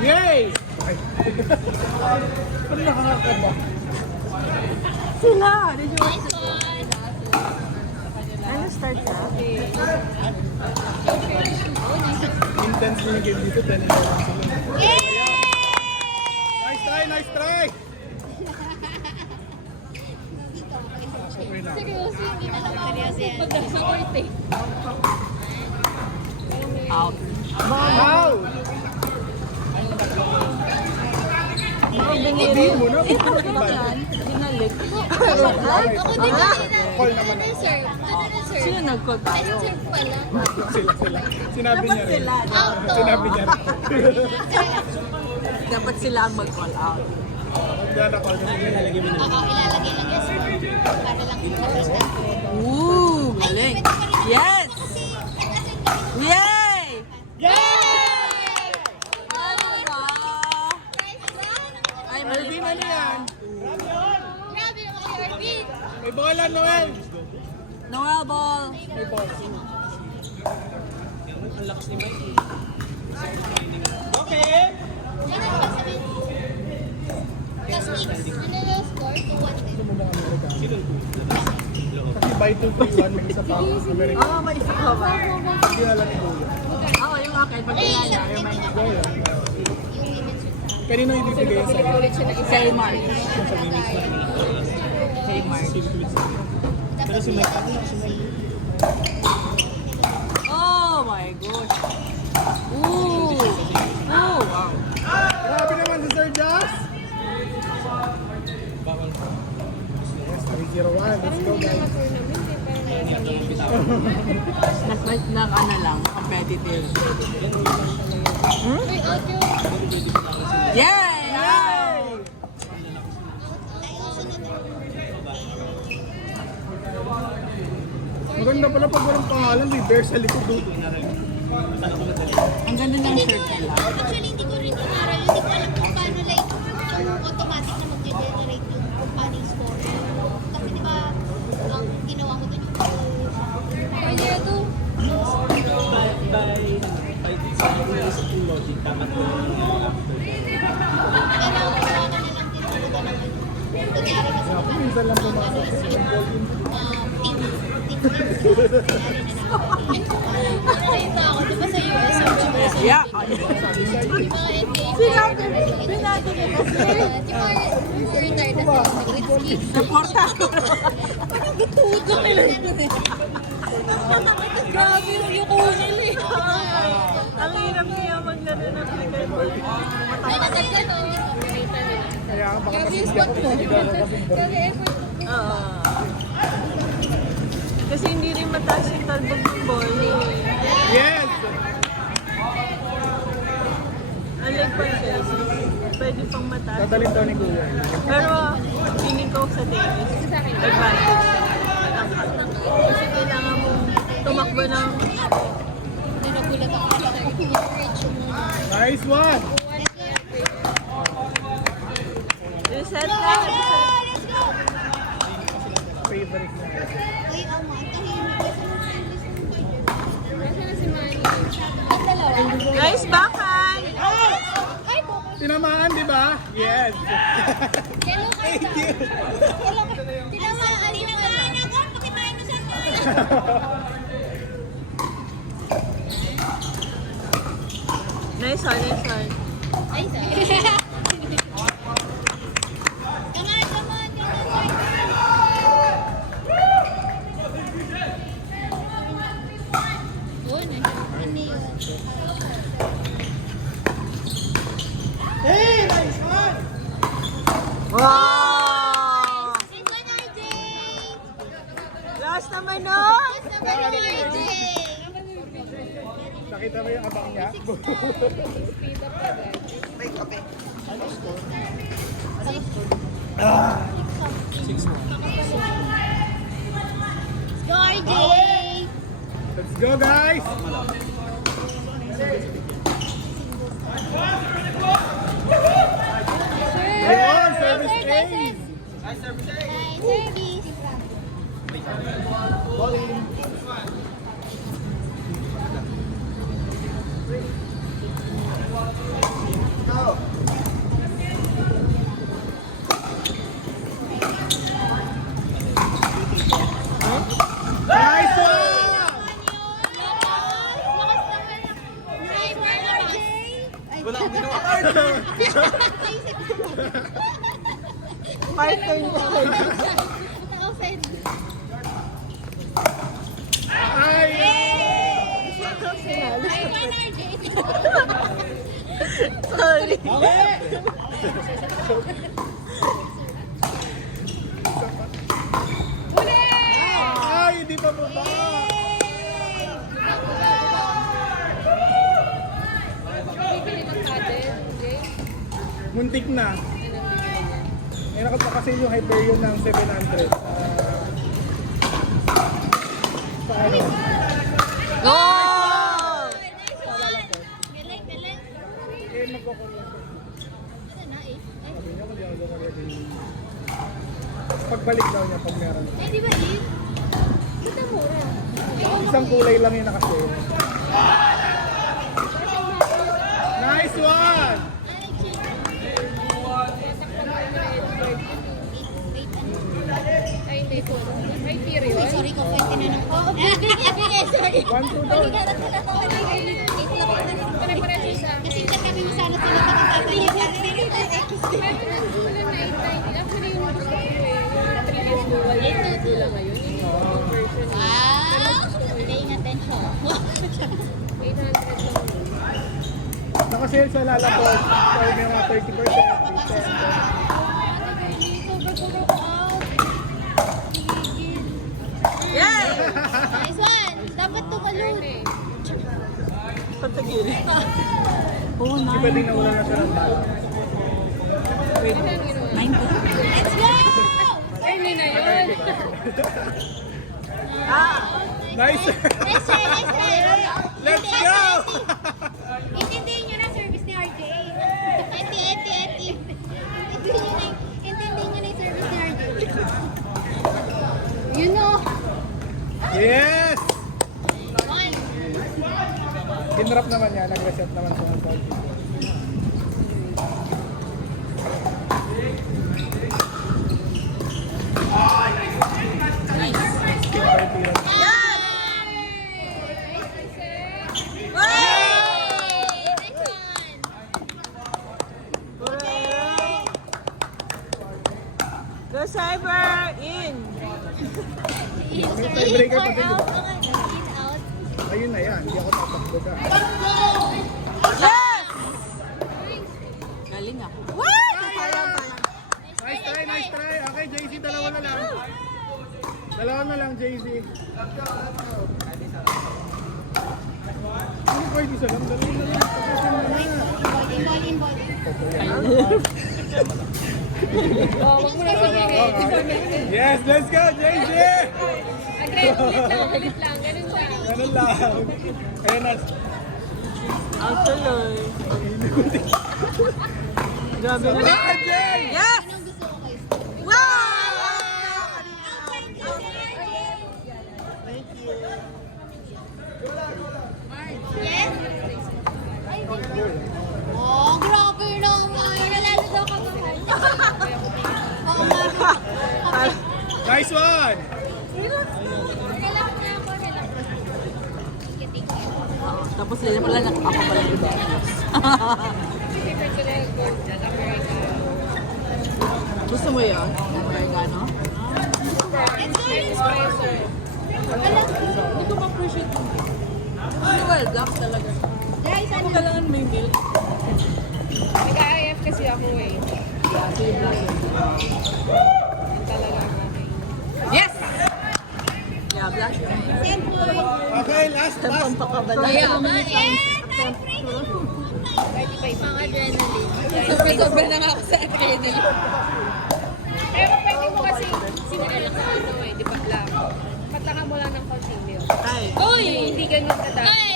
Yay! Ano nakakakaba? Sila! Did you watch Nice one. Ano start ka? Intense yung game dito, 10 and 11 sila. Yay! Nice try, nice try! Okay na. Seryoso, hindi na nakakasip pag nasa court eh. Out. Wow! Hindi mo na. Binalik. Ako din Call kanina. naman. Ano na serve? Ano na serve? Sino nag-call Best tayo? serve pala. Sila. Sinabi niya rin. Out to. Sinabi niya rin. Dapat sila ang mag-call out. Kaya na-call na sila. Oo, ilalagay lang yan. Para lang sa Ooh, galing. Yes! Yay! Yay! Ano ba? Ay, mali Irvin, pala. ano yan? Grabe naman kayo, Irvin. May bola, Noel! Noel ball. May bola. Ano ba sabihin? Plus mix. Ano na score? 2-1 Kasi by 2-3-1, may isa pa ako. Amerika. Oo, may isa ka ba? Hindi alam ni Kuya. Oo, yung akin. Pag kailangan, remind me. Yung image yun. Kanino ibibigay yan sa'yo? Kay Mark. Kay Mark. Pero si Mike Oh my gosh. Ooh. Oh, wow. Grabe naman si Sir Joss! Yes, 3-0-1. Let's go, guys. Na ano lang, competitive. Uy, out yun. Yay! Yay! Ay, also na din. Maganda pala pag walang pangalan, may bear sa likod doon. Ang ganda ng Hindi shirt ko, nila. actually, hindi ko rin inaral. Hindi ko alam kung paano like, yung automatic na mag-generate yung kung paano yung score. Kasi di ba, ang ginawa ko dun yung pwede ito. Pero kailangan na lang din ako na kunyari kasi Ako, minsan lang pumasok sa ball team. Nakita ako, di ba sa US, ang US, Yeah. Sinabi, Binago ko kasi. di ba, retired na sila, nag-ski. Suporta ko. Parang gatudo nila yun eh. Grabe yung yukunin eh. Ang hirap niya maglaro ng pickleball. Ay, nasagyan o, hindi ko operator nila. Kaya baka Grabe kasi yung hindi spot ako mo. siguro kasi Grabe effort. Oo. Kasi hindi rin mataas yung talbog ng ball. Yes! Unlike Pantes, pwede pang mataas. Dadalhin daw ni Kuya. Pero feeling ko sa tennis, advantage. Matangkad. Kasi kailangan mo tumakbo ng Nagulat ako. Courage yung Nice one! reset na. Let's go! Favorite na. Uy, ang mga tahimik kasi ng service ng pwede. Nasaan na si Manny? Ang dalawa. Guys, backhand! Ay, focus. Tinamaan, di ba? Yes! Yellow card Thank na. you! Tinamaan ako. Pakimain mo sa Nice one, nice one. Ay, sorry. Come on, come on. Oh, nice. Ano yun? Hey! Nice one! Wow! Nice one, RJ! Last naman nun! Nice naman yung RJ! Nakita mo yung abang niya? May kape. Go, RJ! Let's go, guys! Ayun, service ace! Nice service! Bowling. Wala akong ginawa. Naisip ko. Partner mo. Na-offend. Ay! Ay, one RJ. Sorry. Ay, hindi pa baba. Muntik na. May nakapakasil yung Hyperion ng 700. Sa ano? Goal! Galing, galing. Eh, magkukulang. Ano na eh? Ay, Sabi niya, hindi ako gumagay. Pagbalik daw niya pag meron. ay, di ba eh? Kita mura. Isang kulay lang yung nakasale. Nice one! Ay, chill. Wait, ano? Ay, sorry ko, fight tinanong ko. Sorry. 1-2 daw. Kasi check kami mo sana sila kapag Wow! Paying attention. Nakasale sa Lalaport. So, may mga 30%. Yay! Nice one! Dapat tumalun. Patagili. Oh, Di ba din nawala na siya ng bala? Let's go! Nice! Nice try, nice try. Let's go! Intindihin nyo na service ni RJ. Eti. Intindihin nyo na yung service ni RJ. You know. Yes! One. Kinrap naman niya. Nag-reset naman siya ng ball. Go Cyber! In! Tiebreaker pa din, di ba? In, out. Ayun na yan. Hindi ako tatakbo ka. Yes! Galing ako. What? Sayang. Nice try. Okay, JC, dalawa na lang. Dalawa na lang, JC. Ano kayo isa lang? Dalawa na lang. Pagkasin mo na. Yes, let's go, JC! Ganun lang. Ayun na. Ang tuloy. Grabe na. Ah, Jay! Yes! Wow! Yes? Oh, grabe naman. Nalalo daw kami. Oo nga. Okay. Nice one! Relax na ako, relax. Sige, thank you. Tapos sila pala nakakapala yung Gusto mo yun? Americano? Hindi ko ma-appreciate yung milk. Well, black talaga. Guys, Ako kailangan may milk. Nag-IF kasi ako eh. Kasi yung black. Yan talaga ang aking. Yes! Yeah, black. Send boy. Okay, last pass. Pampakabala. Pang adrenaline. Sobra na nga ako sa adrenaline. Pero pwede mo kasi simulan sa ano eh, di ba lang? Pataka mo lang ng konting milk. Ay. Uy! Hindi ganun kadami.